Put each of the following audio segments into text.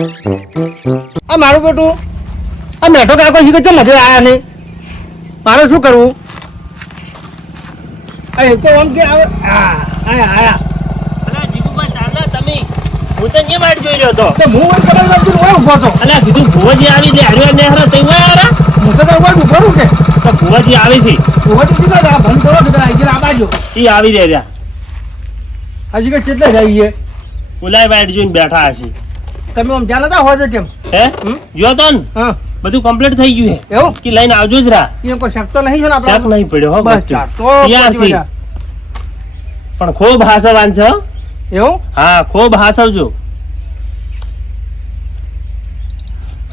આ મારું બેટું આ મેઠો કાકો શીખે છે મજે આયા નહીં મારે શું કરવું એ તો આમ કે આવે આયા અલા જીગુબા ચાલો તમે હું તો અહીંયા વાટ જોઈ રહ્યો હતો તો હું એમ કરવા લાગુ ઓય ઉભો તો અલા કીધું ભુવાજી આવી લે હરિયો ને હરા તઈ ઓય આરા હું તો કોઈ ઉભો રહું કે તો ભુવાજી આવી છે ઉભો તો દીધા આ બંધ કરો દીધા આઈ ગયા આ બાજુ ઈ આવી રહ્યા હજી કે કેટલે જઈએ ઉલાય વાટ જોઈને બેઠા હશે તમે આમ જાણતા હોય છે કેમ હે જો તો ને હા બધું કમ્પ્લીટ થઈ ગયું હે એવું કે લઈને આવજો જ રા એમ કોઈ શક તો નહીં છે ને શાક આપણે નહીં પડ્યો હો બસ બસ ચાલ તો ત્યાં પહોંચી છે. વળ્યા. પણ ખૂબ હાસવાન છે હો. એવું હા ખૂબ હાસવજો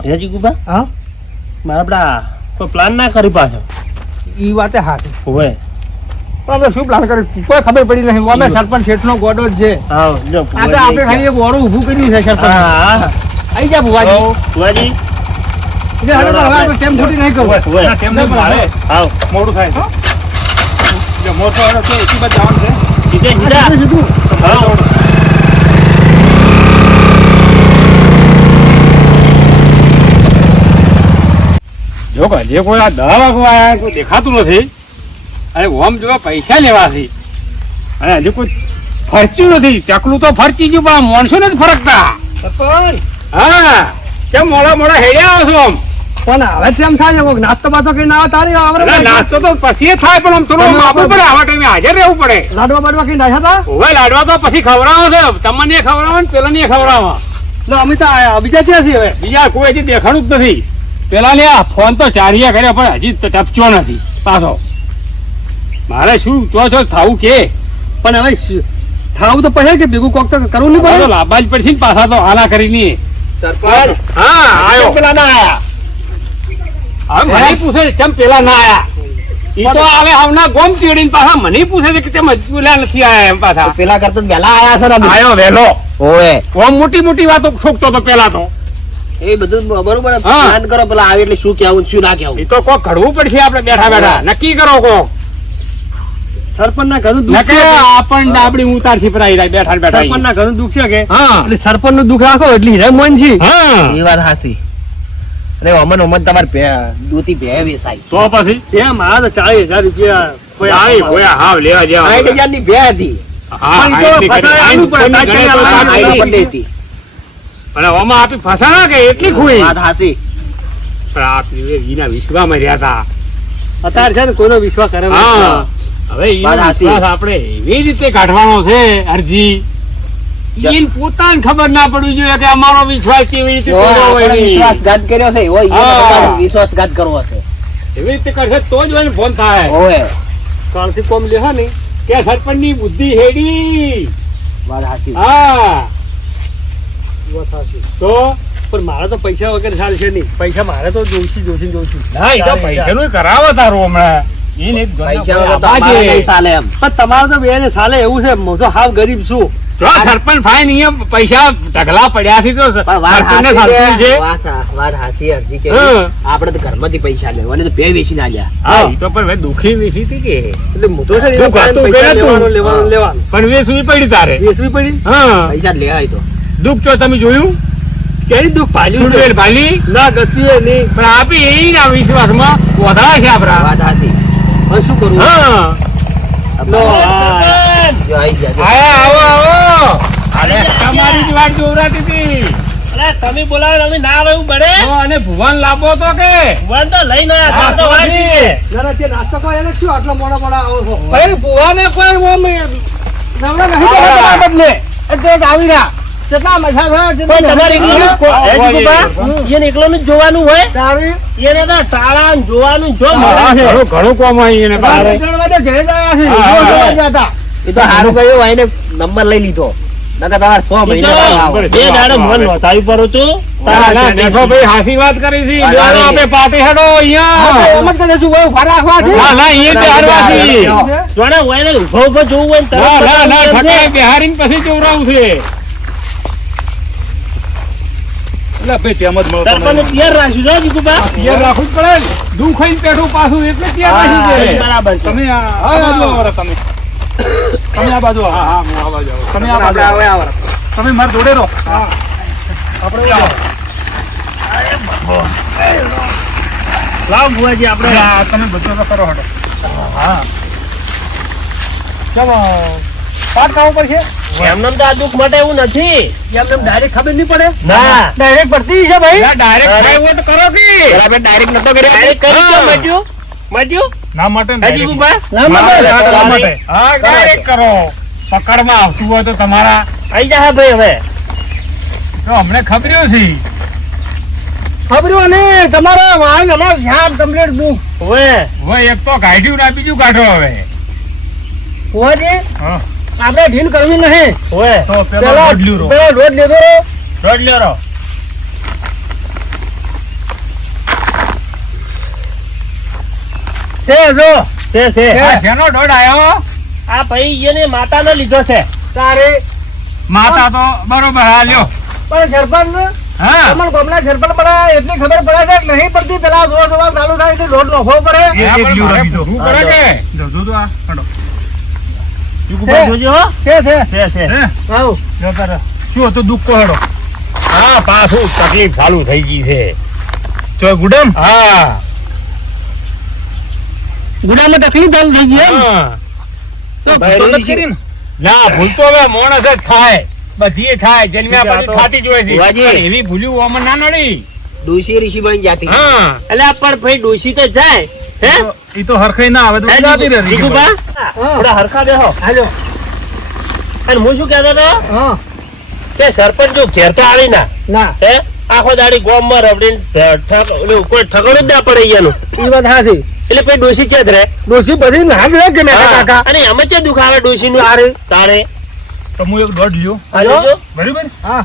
હે જીગુબા હા મારા આપડા કોઈ પ્લાન ના કરી પાછો ઈ વાતે હાથી હોય પણ આપણે શું પ્લાન કરી કોઈ ખબર પડી નહીં અમે સરપંચ શેઠનો ગોડો જ છે હા જો આ તો આપણે ખાલી એક ઓળું ઊભું કર્યું છે સરપંચ હા આઈ જા ભુવાજી ભુવાજી એટલે હવે તો હવે આપણે ટેમ ખોટી નહીં કરવું હોય કેમ નહીં મારે આવ મોડું થાય છે જો મોટો આવે તો એકી બાદ જવાનું છે સીધે સીધા સીધું હા જો કે જે કોઈ આ 10 વાગવા આયા કોઈ દેખાતું નથી અને ઓમ જો પૈસા લેવા છે અને હજી કોઈ ફરચ્યું નથી ચકલું તો ફરકી ગયું પણ આ માણસો નથી ફરકતા સરપંચ હા કેમ મોડા મોડા હેડ્યા આવો છો આમ પણ હવે કેમ થાય કોક નાસ્તો બાતો કઈ ના આવે તારી એટલે આવરે નાસ્તો તો પછી થાય પણ આમ થોડું તમે આપવું પડે આવા ટાઈમે હાજર રહેવું પડે લાડવા બાડવા કઈ નાખ્યા હતા ઓવે લાડવા તો પછી ખવડાવો છે તમને ખવડાવો ને પેલા ને ખવડાવો એટલે અમે તો આયા બીજા ક્યાં છીએ હવે બીજા કોઈ હજી દેખાણું જ નથી પેલા ને આ ફોન તો ચારિયા કર્યા પણ હજી ટપચ્યો નથી પાછો મારે શું ચો થાવું કે પણ હવે થાવું તો પછી કે ભેગું કોક તો કરવું નહીં તો પડે લાંબા જ પડશે ને પાછા તો આના કરીને સરપંચ હા આયો પેલા ના આયા હવે મને પૂછે છે કેમ પેલા ના આયા ઈ તો હવે હમણાં ગોમ ચીડીને પાછા મને પૂછે છે કે કેમ હજુ પેલા નથી આયા એમ પાછા પેલા કરતા વહેલા આયા છે ને આયો વેલો ઓએ ઓમ મોટી મોટી વાતો ઠોકતો તો પેલા તો એ બધું બરોબર હા. પ્લાન કરો પેલા આવે એટલે શું કહેવું શું ના કહેવું ઈ તો કોક ઘડવું પડશે આપણે બેઠા બેઠા નક્કી કરો કોક સરપંચ ના ઘરનું દુઃખ નકે છે આપણને આપણી ઉતાર છીપરાઈ રહ્યા બેઠા બેઠા સરપંચ ના ઘરનું દુઃખ છે કે હા એટલે સરપંચ નું દુઃખ રાખો એટલે હીરા મોન છે હા એ વાત હાસી અરે અમન અમન તમારે દૂતી ભે વેસાઈ તો પછી એ મારા તો 40,000 રૂપિયા કોઈ આઈ કોઈ હાવ લેવા જેવા 60,000 ની ભે હતી હા પણ ઈ તો ફસાય આનું પણ અને ઓમાં આપી ફસાણા કે એટલી ખુઈ વાત હાસી પણ આપી ઈના વિશ્વામાં રહ્યા હતા અત્યારે છે ને કોઈનો વિશ્વાસ કરે હા હવે ઈનો વાત સાચી. વિશ્વાસ આપણે એવી રીતે કાઢવાનો છે અરજી ઈન પોતાને ખબર ના પડવી જોઈએ કે અમારો વિશ્વાસ કેવી રીતે કરવો હોય નહીં. વિશ્વાસઘાત કર્યો છે એવો હા. વિશ્વાસઘાત કરવો છે એવી રીતે કરશે તો જ એને ફોન થાય ઓએ કાલથી કોમ લેહા ને કે સરપંચ ની બુદ્ધિ હેડી વાત હાસી હા વાત હાસી તો પણ મારે તો પૈસા વગર ચાલશે નહીં પૈસા મારે તો જોઈશું ના ઈ તો પૈસાનું કરાવો તારું હમણાં ઈને જ પૈસા વગર તો અમારે નહીં ચાલે એમ પણ તમારે તો બેને ચાલે એવું છે હું તો હાવ ગરીબ છું જો સરપંચ ફાઈન અહીંયા પૈસા ઢગલા પડ્યા છે તો સરપંચને સાચું છે વાત હાસી અરજી કે હા. આપણે તો ઘરમાંથી પૈસા લેવા તો બે વેચી ના લ્યા હા ઈ તો પણ હવે દુખી વેચી હતી કે એટલે હું તો છે ને દુઃખ હતું કે પૈસા નતું? લેવાનું પણ વેચવી પડી તારે વેચવી પડી હા પૈસા જ લેવાય તો દુઃખ તો તમે જોયું કેરી દુઃખ પાલ્યું સુડવેલ છે ભાલી ના ગતિએ નહીં પણ આપી એ ના વિશ્વાસમાં વધારા છે આપડા વાત હાસી હવે શું કરવું હા લો, જો આઈ ગયા આવો આવો અરે તમારી જ વાત જોવરાતી હતી અલા તમે બોલાવો અમે ના આવે એવું બને તો અને ભુવન લાવો તો કે વન તો લઈને આયા હા, તો વાસી છે જરા જે નાસ્તો કોઈ એને શું આટલો મોડો આવો છો ભાઈ ભુવાને કોઈ ઓમ નવરા નહીં હા. તમારા બદલે એટલે જ આવી રહ્યા કેટલા મજા થયા પણ તમારે એકલાનું જ હે જીગુબા? એને એકલાનું જ જોવાનું હોય તારી એને તો ટાળા ને જોવાનું જો મળે હા, છે ઘણું ઘણું કોમ આવી એને બારે. ઘરે જ આવ્યા છે હા, હા. જોવા ગયા હતા. એ તો સારું કર્યું એને નંબર લઈ લીધો નકર તમારે 100 ઈ મહિના તો આવો. બે દાડે મોહન નોંધાવી પડો છું ના, ના, દેખો ભાઈ હાસી વાત કરી છે હા, જોડો હા. આપણે પાર્ટી હેડો અહીંયા આપણે એમ જ કરે છું, હોય ઉભા રાખવાથી. ના, ના, અહીંયા જ હારવાથી. જોડે હોય ને ઉભો ઉભો જોવું હોય ને તરત ના, ના, ના, બતાવી દેશે. ઠકાઈ બિહારીને પછી જોવરાવું છે એટલે ભાઈ તેમ જ મળતો સરપંચને તૈયાર રાખ્યું છે જીગુબા. તૈયાર રાખવું જ પડે ને. દુઃખ હોય ને પેઠું પાછું એટલે તૈયાર હા, રાખી છે બરાબર છે. તમે આ હા. બાજુ આવો તમે તમે આ બાજુ આવો. હા હા હું આવા જાઉં તમે આ આપણે બાજુ હવે આવો. તમે મારા જોડે રહો આપણે લાવ ભુવાજી આપણે આ તમે બધું તો કરો હટો. હા ચલો પાટ કામ પડશે એમને તો આ દુઃખ માટે એવું નથી. એમને ડાયરેક્ટ ખબર નહીં પડે ના ડાયરેક્ટ પડતી છે ભાઈ ડાયરેક્ટ થાય હોય તો કરો કે ડાયરેક્ટ કરી દો. મજ્યું ના માટે ને હજી direct. ગુબા ના માટે ના માટે હા ડાયરેક્ટ કરો. પકડમાં આવતું હોય તો તમારા આઈ જા ભાઈ હવે. તો અમને ખબર્યું છે. ખબર્યું અને તમારા વાહન અમારા ધ્યાન કમ્પ્લીટ દુઃખ હવે હવે એક તો કાઢ્યું ના બીજું કાઢો હવે. ભુવાજી હા આપણે ઢીલ કરવી નહીં હવે તો પેલો પેલા બદલ્યું રો. પેલા રોડ લીધો રોડ લ્યો રો. છે જો છે છે આ શેનો દોડ આવ્યો? આ ભાઈ એને માતાનો લીધો છે. તારે માતા તો બરોબર હા લ્યો. પણ સરપંચ હા તમારા ગામના સરપંચ પણ એટલી ખબર પડે છે કે નહીં પડતી પેલા જોવા જોવા ચાલુ થાય એટલે રોડ નોખવો પડે એક હા, પણ લીવડો મારે બીજો. પૂરું કરે કે? જો જો આ હટો. ગુબા જોજો હો. છે છે છે હે આવ જો તારે શું હતું દુઃખ કો હડો. હા પાછું તકલીફ ચાલુ થઈ ગઈ છે. જો ગુડમ હા ગુડામાં તકલીફ ચાલુ થઈ ગઈ એમ હા. તો ભૂલ નથી કરી ને? ના ભૂલ તો હવે માણસ જ થાય. બધી થાય જન્મ્યા શું પછી કહેતો? થાતી જ હોય છે. ભુવાજી. પણ એવી ભૂલ્યું ઓમાં ના નડી. ડોશી ઋષિભાઈ જાતિ હા એટલે આ પણ ભાઈ ડોશી તો જાય હે ઈ તો હરખાઈ ના આવે તો હે, જાતી રહે જીગુબા? થોડા હરખા બેહો. હાલો અને હું શું કહેતો હતો હા કે સરપંચ જો ઘેર તો આવી ના ના હે આખો દાડી ગોમમાં રબડીને કોઈ ઠગડું જ ના પડે અહીંયાનું. એ વાત હાચી એટલે પછી ડોશી ચેત રહે. ડોસી બધી નાગ લે કે મેં કાકા અને એમાં છે દુઃખ આવે ડોશીનું તારે તારે તો હું એક દોઢ લ્યો હાલો જોજો. બરાબર હા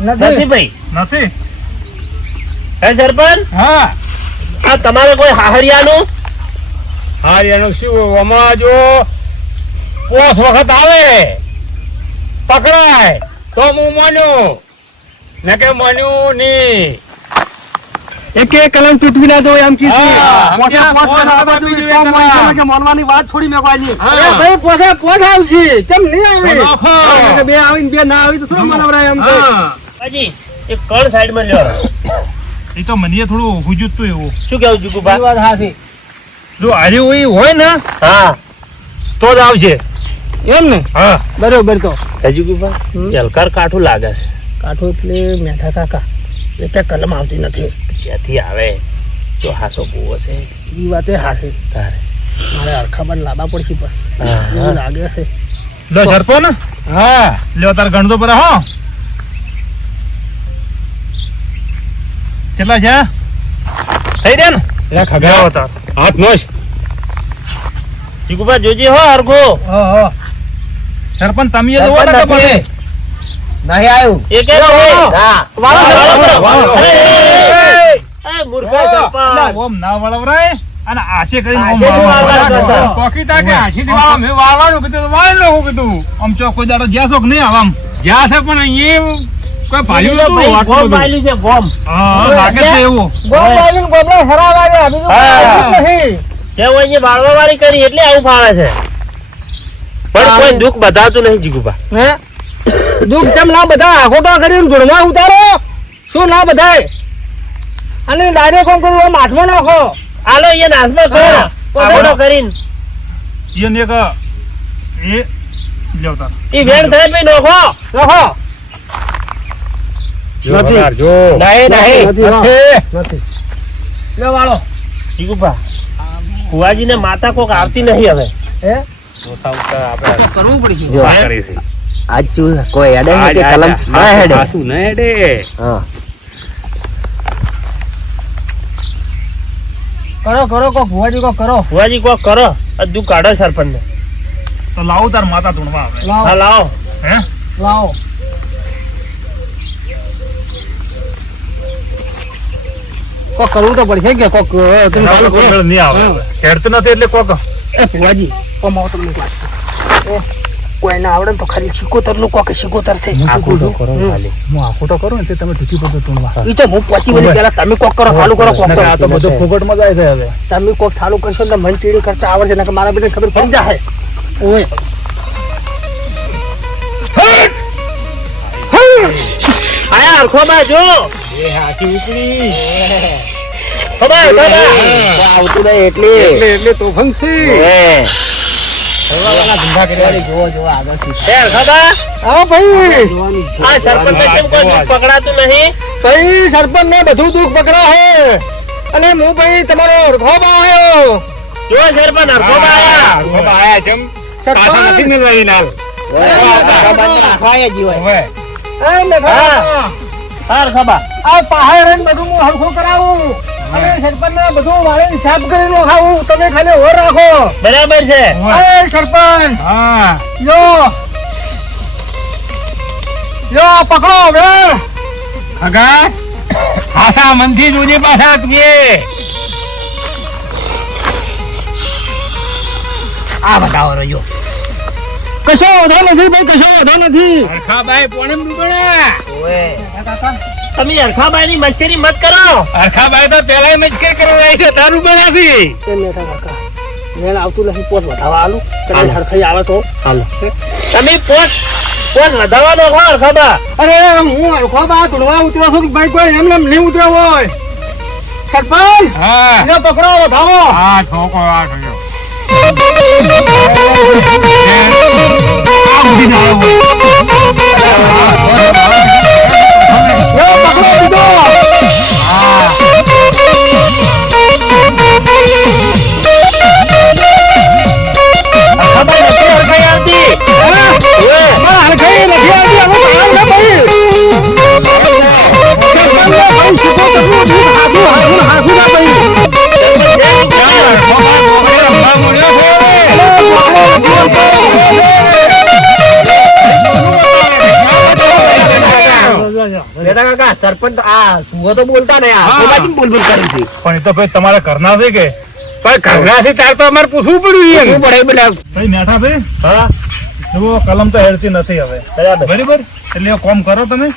નથી નથી ભાઈ નથી હે સરપંચ હા આ તમારે કોઈ હાહરિયાનું હા એનું શું હમણાં જો પોસ વખત આવે પકડાય તો હું માન્યું ને કે માન્યું નહીં. એક કલમ તૂટવી ના દો એમ કીધું હા, પોસે ત્યાં પોસ પોસ ના આવવા બાજુ જોઈએ તો પેલા. મોનવાને કે મોનવાની વાત છોડી મેકવાની હા. એ ભાઈ પોસે પોસ આવશે કેમ નહીં આવે તો નાખો. હા, કે બે આવીને બે ના આવી તો શું મનાવરાય એમ તો હા હાજી એક કણ સાઈડમાં લ્યો એ તો મને થોડું હુજુત તો એવું શું કેવું જીગુબા? એ વાત હાચી જો આજે હોય ને હા તો જ આવશે એમ ને હા બરોબર તો જીગુબા હલકાર કાઠું લાગે છે. કાઠો એટલે મેઠા કાકા એટલે કલમ આવતી નથી ક્યાંથી આવે જો હાસો બહુ છે એ વાતે હાચી તારે મારે અરખાબાદ લાવવા પડશે પછી હા, એવું હા. લાગે છે લો સરપો ને હા લ્યો તાર ગણતો પર હો કેટલા છે થઈ રહ્યા ને એટલે ખગા તાર હાથ નોશ. જીગુબા જોજે હો અરગો સરપંચ તમે જોવો ને તો પછી નહીં આવ્યું એ કે વાળો, વાળો, વાળો, વાળો. વાળો. એ મૂર્ખા સરપંચ. ઓમ ના વળવરાય અને આશે કરીને ઓમ આશેથી વાળવા. વાળવા. પોકીતા કે હાથીથી વાળવા. મેં વાળવાનું કીધું તો વાળી લો કીધું. આમ ચો કોઈ દાડો જ્યાં શોખ નહીં આવામ જ્યાં છે પણ અહીંયા કોઈ ભાલ્યું નતું ભાઈ આટલું ગોમ બધું. વાયલું છે ગોમ. હા લાગે છે એવું ગોમ બાજુ ગોમડા હરાવા દે બીજું હા. કાંઈ નહીં તે હું અહીંયા વાળવા વાળી કરી એટલે આવું ફાવે છે પણ કોઈ દુઃખ બતાવતું નહીં જીગુબા. હે દુઃખ તેમ ના બધા આખોટો કરીને ધૂળમાં ઉતારો શું ના બધાય અને ડાયરેક્ટ કોમ કરવું માથમાં નાખો આલો અહીંયા નાશમાં કરો હા. આગોડો કરીને એને એક એ લ્યો તાર ઈ વેણ થાય ભાઈ નોખો. નાખો જો નથી. વગાર, જો. નહીં નહીં નથી, હા. નથી. નથી લે વાળો જીગુબા ફુવાજીને માતા કોક આવતી નહીં હવે. હે આપણે કરવું પડશે જો સહાય કરી છે. આજ શું કોઈ હેડે છે કે કલમ ના હાસુ, હેડે હાસુ ના હેડે. હા કરો કરો કો ભુવાજી કો કરો ફુવાજી કોક કરો આ દુઃખ કાઢો સરપંચને. તો લાવું તાર માતા ધૂણમાં આવે હા લાવો લાવો. હે લાવો કોક કરવું તો પડશે કે કોક તમે ચાલુ કરો નહીં આવે હેડતું નથી એટલે કોક એ ભુવાજી કોમ આવો તમને એક વાત કહું. કોઈ ના આવડે ને તો ખાલી શિકોતર નું કોક શિકોતર છે આખું તો કરો ખાલી. હું આખો તો કરું ને તે તમે ઢૂકી બધું ટૂંડવા ઈ તો હું પહોંચી વળી પેલા તમે કોક કરો ચાલુ કરો કોક આ તો બધું ફોગટમાં જાય છે હવે તમે કોક ચાલુ કરશો ને મન ચીડી કરતા આવડશે ને મારા બેટા ખબર પડી જાય ઓય આયા હરખોબા જો એ હાથી ઉપડી ખબર આવતું નહીં એટલે એટલે તોફાન છે ધંધા કર્યા જોવો જોવો આગળથી હા ભાઈ આ સરપંચ કેમ કોઈ દુઃખ પકડાતું નહીં? ભાઈ સરપંચ ને બધું દુઃખ પકડા હે અને હું ભાઈ તમારો રખોબ આવ્યો જો સરપંચ હરખોબા આયા. ખૂબ આયા ચમ પાછા નથી સરપંચ મિલવા ઈ લાલ રાખવાય જ હોય હવે એ મેઠા હા હરખોબા આ પહાડ રહીને બધું હું હરખું કરાવું અને સરપંચ ને બધું વાળી સાફ કરીને ખાવું તમે ખાલી ઓર રાખો બરાબર છે. એ સરપંચ હા યો પકડો હવે ખગા હાસા મનથી જોજે પાછા તું આ બતાવો રહ્યો કશો વધો નથી ભાઈ કશો વધો નથી હરખાભાઈ પોણમ ડૂબણા ઓએ તમે હરખાબાઈ ની મસ્કરી મત કરો. હરખાભાઈ તો પેલા મસ્કરી કરવા આવી છે તારું બનાવી એ મેઠા કાકા મેળ આવતું નથી પોત વધાવા આલું તમે હરખાઈ આવે તો તમે પોત વધાવાનો છો હરખાબા. અરે હું હરખો બા ધૂળવા ઉતરો છું કે ભાઈ કોઈ એમને એમ નહીં ઉતર્યો હોય સરપંચ હા એને પકડો વધાવો હા ઠોકો આ ગયો યો પકડો દીધો હરખાબાઈ નથી હરખાઈ આવતી. હરખાઈ નથી આવતી અમે ભાઈ સરપંચ શીખો તકલું હાથું ના ભાઈ બેટા કાકા સરપંચ આ તું તો બોલતા ને આ તો બાજુ બોલ બોલ કરી છે પણ એ તો ભાઈ તમારા ઘરના છે કે પણ ઘરનાથી તાર તો અમારે પૂછવું પડ્યું શું પડે બેટા ભાઈ મેઠા ભાઈ હા જુઓ કલમ તો હેરતી નથી હવે બરાબર. બરાબર એટલે એ કામ કરો તમે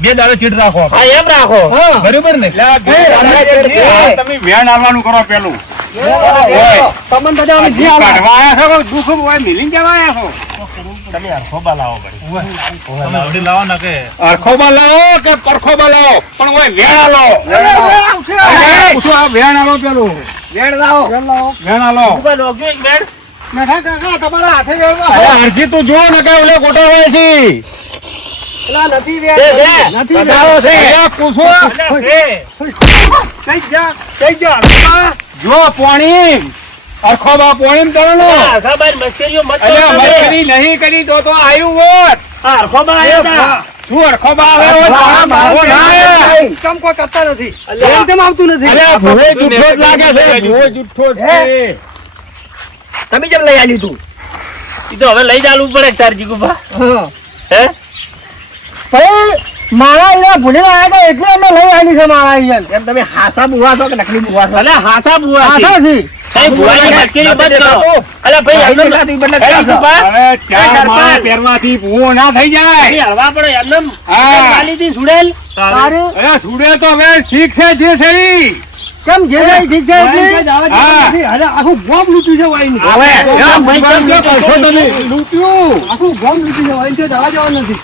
2 દાડે ચીડ રાખો હા એમ રાખો. બરાબર ને તમે વેણ આવવાનું કરો પેલું તમને બધા અમે જી આલા કાઢવા આયા છો દુઃખ હોય મિલિંગ કેવા આયા છો તમે હરખોબા લાવો પડી. તમે આવડી લાવો ને કે અરખોબા લાવો કે પરખોબા લાવો પણ હોય વેણ આલો પૂછો આ વેણ આલો પેલું વેણ લાવો વેણ આલો ઉભા લોગ્યો એક બેન. મેઠા કાકા તમારા હાથે વેણ અરે હરજી તું જો ને કે ઓલે ગોટો હોય છે પેલા નથી છે, છે. વેણ નથી બતાવો છે અરે પૂછો કઈ જા જો પોણી અરખોબા પોણી તરનો આ હરખાબાઈ ની મસ્કરીઓ મત કરો અરે તમે. મસ્કરી નહીં કરી તો આયું હોત આ હરખોબા આયા તા. શું અરખોબા આવે હોત તારા ભાવો ના આયા. કમ કોઈ કરતા નથી અલ્યા. વેણ કેમ આવતું નથી અરે આ ભૂવો જુઠ્ઠો જ લાગે છે ભૂવો જુઠ્ઠો જ છે તમે કેમ લઈ આલી તું ઈ તો હવે લઈ ચાલવું પડે તાર જીગુભા. હા હે ભાઈ મારા અહીંયા ભૂલી આવ્યા હતા એટલે અમે લઈ આવી છે મારા અહીંયા એમ તમે હાસા બુવા છો કે નકલી બુવા છો અલે હાસા બુઆ છે. આશા છે કઈ બુઆની મસ્કરી બંધ કરો. અલે ભાઈ એમને કઈ જીગુભા? અરે ચાર સરપંચ. માળા પહેરવાથી ભૂવો ના થઈ જાય તમે હળવા પડો એમને હા. વાલીથી સુડેલ. તારે અરે સુડે તો હવે ઠીક છે જે સરી કેમ જે જાય ઠીક છે એટલે હા. અરે આખું ગોમ લૂટ્યું છે વાઈનું. હવે આ ભાઈ કેમ જો લૂંટ્યું? કરશો તમે લૂંટ્યું આખું ગોમ લૂટ્યું છે વાઈન છે જવા જવા નથી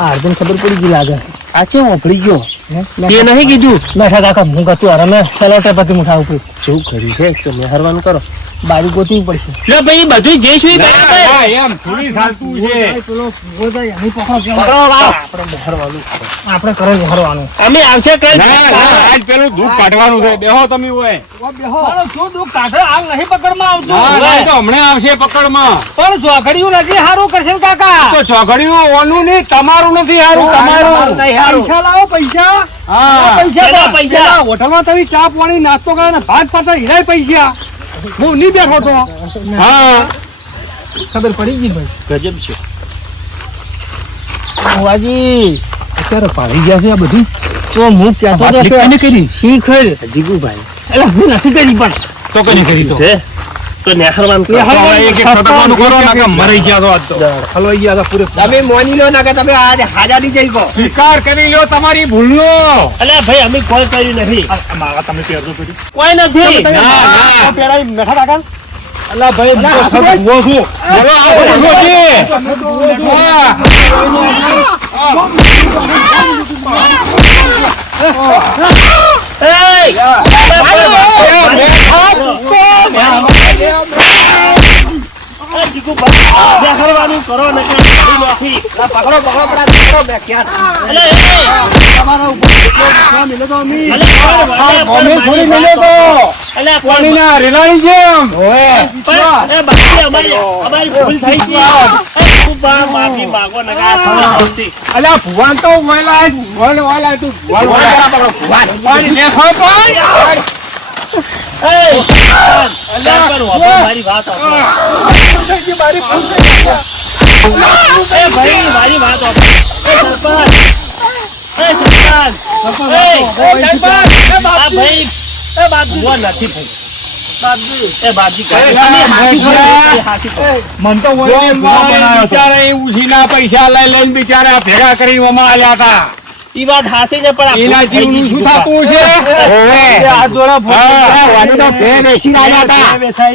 અર્જુન ખબર પડી ગઈ લાગે આ છે ઓફળી ગયો એ નહીં કીધું. મેઠા કાકા હું કતું અરે સલોટે પછી મુઠા ઉપર શું કર્યું છે તો મેહરવાનું કરો બારી ગોતવી પડશે લે ભાઈ બધું જે શું ઈ બરાબર. હા, એમ થોડી ચાલતું છે પેલો ભૂવો થાય એની પકડો પેલો. પકડો વાવ. આપણે કરો હરવાનું અમે આવશે કઈ ના, ના, આજ પેલું દૂધ કાઢવાનું છે બેહો તમે હોય શું દુઃખ કાઢે હાલ નહીં પકડમાં ના, ના, એ તો હમણાં આવશે પકડમાં પણ જોઘડિયું નથી સારું કરશે ને કાકા તો ચોઘડિયું ઓનું નહીં તમારું નથી હારું તમારું પૈસા લાવો પૈસા હા પૈસા કેટલા તો. પૈસા? પેલા હોટલમાં તમે ચા પાણી નાસ્તો કરે ને ભાગ પાતા હિરાય પૈસા હું નહીં બેઠો તો હા ખબર પડી ગઈ ભાઈ ગજબ છે. ભુવાજી અત્યારે પાડી ગયા છે આ બધું તો હું કહેતો હતો કે કરી શીખ જીગુભાઈ એટલે હું નથી કરી પણ તો કઈ કરી તો છે તો નેહરવાન કરો. એક એક ખતરવાનું કરો ને કે મરી ગયા તો આજ તો. હલવાઈ ગયા હતા પૂરે. તમે મોની લો ના કે તમે આજે હાજારી જઈ કહો. સ્વીકાર કરી લ્યો તમારી ભૂલનો. અલ્યા ભાઈ અમે કોઈ કર્યું નથી. મારા તમે પહેરજો કરી કોઈ નથી. ના પેલા મેઠા કાકા અલા ભાઈ હું તો સબ ઉભો છું. બોલો આ બધું શું છે? નેહરવાનું કરો ને કે મારી નોખી. પકડો પકડો બે ક્યાં અલ્યા તમારા ઉપર કેટલો ગુસ્સો મિલે તો અમી. અમે છોડી મેલ્યો તો પાણીના રેલાની જેમ. અમારી ભૂલ થઈ ગઈ. ખૂબ માફી માંગો ને કે આ સમજ આવશે. અલ્યા ભુવાન તો વળલા તું ભુવાન દેખો પણ. મારી વાત આપો. ભાઈ મારી વાત આપો. સરપંચ મન તો બિચારા એ ઉછીના પૈસા લઈને બિચારા ભેગા કરીને ઓમાં આલ્યા હતા. ઈ વાત હાસી છે પણ એના જીવનું શું થતું છે?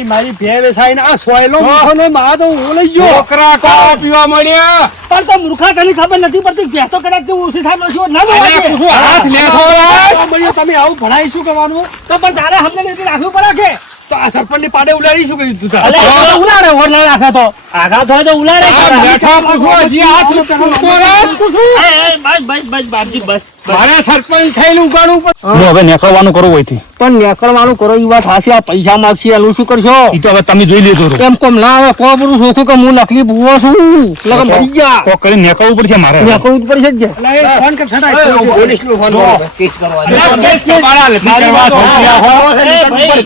મારી ભે વેસાઈ ને આ સોયલો મૂઠો ને માં તો હું લઈ ગયો. છોકરા ખાવા પીવા મળ્યા. પણ તો મૂર્ખા તને ખબર નથી પડતી ભેંસો કદાચ તું ઓછી થાય શું ના અરે પૂછું હાથ લેખો લાશ. તમે આવું ભણાઈ શું કરવાનું તો પણ તારે અમને નથી રાખવું પડે કે તો આ સરપંચ ની પાડે ઉલાડી શું કર્યું તું અલે, ઉલાડે ઓર ના રાખે તો આઘાત હોય તો ઉલાડે આ ખરા. બેઠા પૂછો હજી હાથ ઉઠકો રે. બસ બાપજી બસ મારે સરપંચ થઈને ઉગાડવું પડે. હવે નીકળવાનું કરવું હોયથી પણ નેકળવાનું કરો એ વાત હાસી આ પૈસા માંગશે એનું શું કરશો ઈ તો હવે તમે જોઈ લેજો તો. એમ કોમ ના આવે કો બધું સોખું કે હું નકલી ભૂવો છું એટલે કે મરી ગયા કોક કરીને નીકળવું પડશે મારે. નેકળવું જ પડશે જ ફોન કે પોલીસ નો ફોન કરો કેસ કરવા અલ્યા કેસ કે મારા લે. મારી વાત સમજ્યા હો.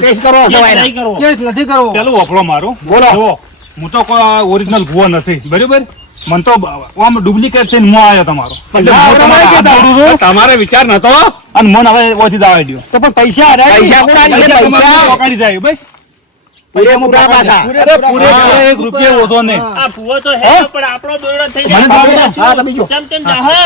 કેસ કરવા કેસ સવાય નહીં કરવો. કેસ નથી કરવો પેલું વફળો મારો જુઓ, હું તો કોઈ ઓરિજિનલ ભૂવો નથી બરાબર. મને તો આમ ડુપ્લિકેટ થઈને મો આવ્યો તમારો. એટલે ના, હું તમારે તમારે હાથ જોડું છું. તમારે વિચાર નતો. અને મન હવે ઓછી દાવા દ્યો. તો પણ પૈસા પૈસા કોણ છે પૈસા પકડી જાય બસ. પૂરેપૂરા પાછા પૂરેપૂરો એક રૂપિયો ઓછો નહીં. આ ભૂવો તો હે પણ આપણો દોરડો થઈ મને જાય. હા તમે જો તેમ તેમ જાહો.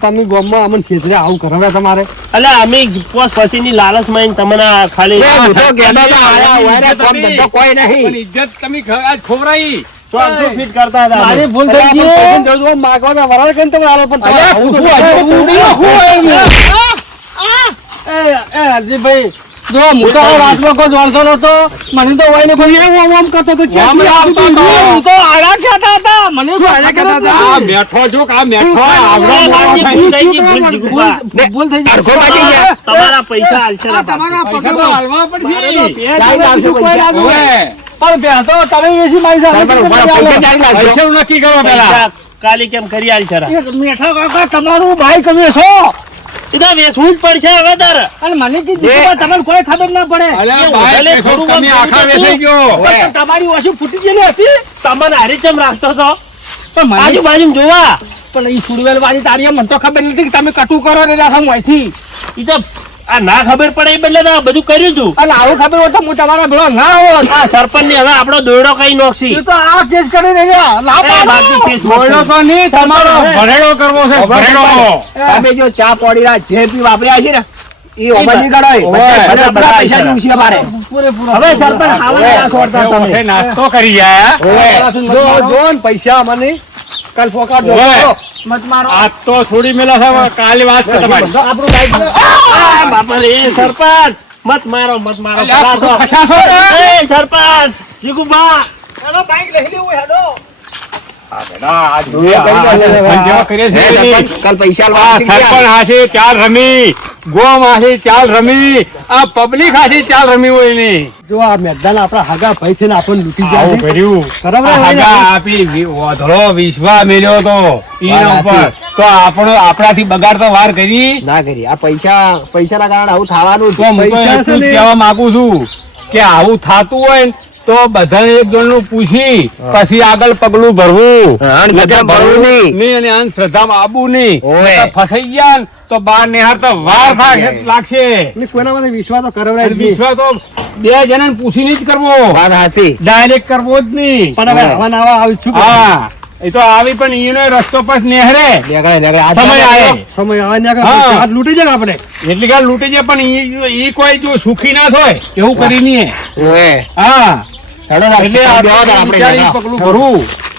તમે ગોમમાં અમને છેતરે આવું કરાવે તમારે અલ્યા અમે પોસ પછીની લાલચમાં તમને આ ખાલી હું તો કહેતો હતો, આયા હોય ને કોમ ધંધો કોઈ પણ નહીં ઇજ્જત તમે આજ ખોવરાઈ. તો આમ ફિટ કરતા હતા અમે. મારી ભૂલ થઈ ગઈ માગવા તો વરાળ કરીને તમે આલો પણ અલ્યા, પૂછું હરજીભાઈ જો હું તો આ વાતમાં કોઈ જાણતો નતો મને તો હોય ને કોઈ એમ આમ કરતો તો આમ આવતો હતો. હું તો આડા કહેતા હતા મને શું આડા કહેતા આ હતા મેઠો જો કે આ મેઠો આ આવડો બાપજી મોટો ભૂલ થાય. થઈ ગઈ, ભૂલ જીગુભા. ભૂલ થઈ ગઈ અડખો બાજી ગયા. તમારા પૈસા આલશે ને બાપજી. તમારા પૈસા તો પકડો હાલવા પડશે. ચાલી લાવશો પૈસા. ઓવે. પણ બેઠો તમે વેચી મારી સાથે પૈસા ચાલી લાવશો પૈસાનું નક્કી કરો પેલા. પૈસા કાલી કેમ કરી આલશે રા. એક મેઠા કાકા તમારું ભાઈ કમે છો એ તો વેચવું જ પડશે હવે તારે. અને મને કીધું તમને કોઈ ખબર ના પડે અલ્યા, એ ભાઈ, ભલે પૈસો થોડું તમે આમ આખા જોયું વેચાઈ ગયો. પણ તમારી ઓછી ફૂટી ગયેલી હતી તમને હારી ચમ રાખતો છો પણ મને આજુબાજુ જોવા. પણ એ સુડવેલ વાળી તારી મને તો ખબર નથી કે તમે કટુ કરો ને રાસા મોયથી ઈ તો આ ના ખબર પડે એ બદલે તો આ બધું કર્યું તું. અને આવું ખબર હોત તો હું તમારા ભેળો ના હોત આ સરપંચ ની હવે આપણો દોરડો કઈ નોખશી. એ તો આ કેસ કરીને રહ્યા એ લાપા બાપજી કેસ બોલ્યો તો નહીં, તમારો ભરેડો કરવો છે ભરેડો. તમે જો ચા પોડીના જે બી વાપર્યા છે ને એ ઓમની ગણાય ઓવે. બધા બધા પૈસા જોઉં છે અમારે પૂરેપૂરો હવે સરપંચ ખાવા ના છોડતા ઓછે તમે. નાસ્તો કરી જાય. જો જો ને પૈસા મને કાલ ફોકા દો ઓવે. મત મારો આજ તો છોડી મેલા છે, હવે કાલે વાત છે તમારી. આપણું બાઈક આ બાપા રે સરપંચ મત મારો મત મારો. અલ્યા, ખલાસો. ખસાશો ને? એ સરપંચ જીગુભા. એનો બાઈક લઈ લેવું હેડો આ જોઈએ, આ સરપંચ જેવા કરે છે. કાલ પૈસા આ લાવવા સરપંચ હાશે ચાલ રમી, ગોમ હાશે ચાલ રમી, આ પબ્લિક હાશે ચાલ રમી હોય નહીં. જો આ મેદાન આપણા હાગા ભાઈ છે ને આપણને લૂટી આવું જાય કર્યું. બરાબર આ હોય ને? હગા આપી વધળો વિશ્વા મેલ્યો તો ઈના ઉપર. તો આપણાથી બગાડ તો વાર કરી. ના કરી આ પૈસાના કારણે આવું થવાનું તો હું તો પૈસા છે એટલું જ ને. કહેવા માંગુ છું કે આવું થાતું હોય ને તો બધાને એક જણનું પૂછી પછી આગળ પગલું ભરવું. અંધશ્રદ્ધામાં ભરવું નહીં. નહીં અને અંધશ્રદ્ધામાં આવવું નહીં. ઓવે. નહીંતર ફસાઈ ગયા ને તો બાર નિહાળતા વાર લાગશે. એટલે કોઈના માટે વિશ્વાસ તો કરવડાય જ નહીં. વિશ્વાસ તો બે જણાને પૂછીને જ કરવો, વાત સાચી. ડાયરેક્ટ કરવો જ નહીં. પણ હવે આવા નવા આવી છું હા એ તો આવી પણ એનો રસ્તો પછી નેહરે સમય આવે. સમય આવે ને હા. હાથ લૂટી જાય ને આપણે. એટલી કાલ લૂટી જાય પણ ઈ કોઈ જો સુખી ના થાય એવું કરી નહીં. ઓએ હા હેડો એટલે આપણે આપણે વિચારી પગલું ભરવું.